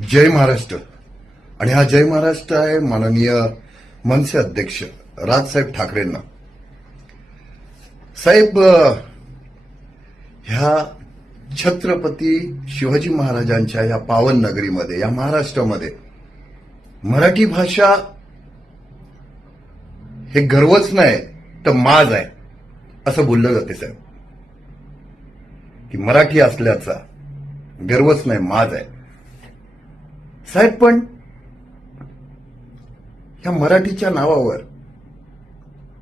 जय महाराष्ट्र. आणि हा जय महाराष्ट्र आहे माननीय मनसे अध्यक्ष राजसाहेब ठाकरेंना. साहेब, ह्या छत्रपती शिवाजी महाराजांच्या या पावन नगरीमध्ये, या महाराष्ट्रामध्ये मराठी भाषा हे गर्वच नाही तर माज आहे असं बोललं जाते साहेब. की मराठी असल्याचा गर्वच नाही, माज आहे साहेब. पण ह्या मराठीच्या नावावर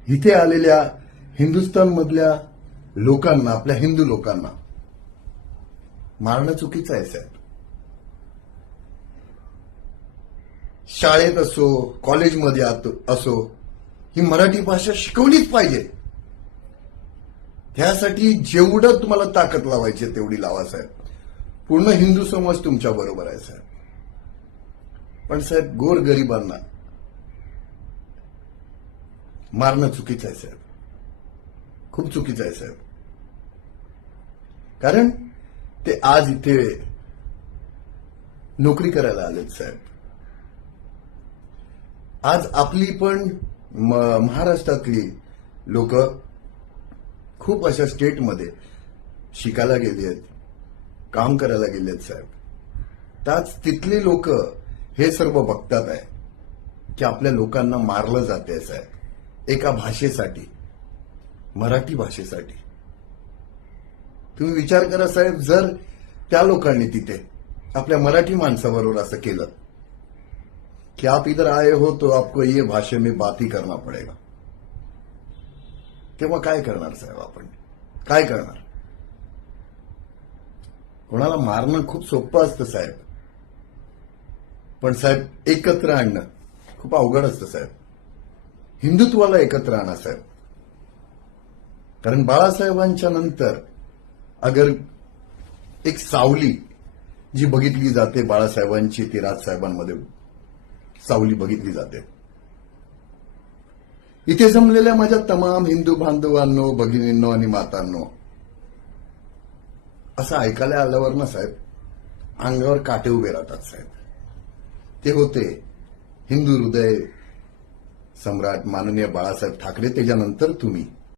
इथे आलेल्या हिंदुस्थानमधल्या लोकांना, आपल्या हिंदू लोकांना मारणं चुकीचं आहे साहेब. शाळेत असो, कॉलेजमध्ये असो, ही मराठी भाषा शिकवलीच पाहिजे. त्यासाठी जेवढं तुम्हाला ताकद लावायची तेवढी लावा साहेब. पूर्ण हिंदू समाज तुमच्या बरोबर आहे साहेब. पण साहेब, गोरगरिबांना मारणं चुकीचं आहे साहेब, खूप चुकीचं आहे साहेब. कारण ते आज इथे नोकरी करायला आलेत साहेब. आज आपली पण महाराष्ट्रातली लोक खूप अशा स्टेटमध्ये शिकायला गेली आहेत, काम करायला गेले आहेत साहेब. त्याच तिथली लोक हे सर्व बघतात आहे की आपल्या लोकांना मारलं जाते साहेब एका भाषेसाठी, मराठी भाषेसाठी. तुम्ही विचार करा साहेब, जर त्या लोकांनी तिथे आपल्या मराठी माणसाबरोबर असं केलं कि आप इधर आए हो तो आपको ये भाषा में बात ही करना पड़ेगा, तेव्हा काय करणार साहेब? आपण काय करणार? कोणाला मारणं खूप सोपं असतं साहेब, पण साहेब एकत्र आणणं खूप अवघड असतं साहेब. हिंदुत्वाला एकत्र आणा साहेब. कारण बाळासाहेबांच्या नंतर अगर एक सावली जी बघितली जाते बाळासाहेबांची, ती राजसाहेबांमध्ये सावली बघितली जाते. इथे जमलेल्या माझ्या तमाम हिंदू बांधवांनो, भगिनींनो आणि मातांनो, असं ऐकायला आल्यावर ना साहेब अंगावर काटे उभे राहतात साहेब. ते होते हिंदू हृदय सम्राट माननीय बाळासाहेब ठाकरे, त्याच्यानंतर तुम्ही.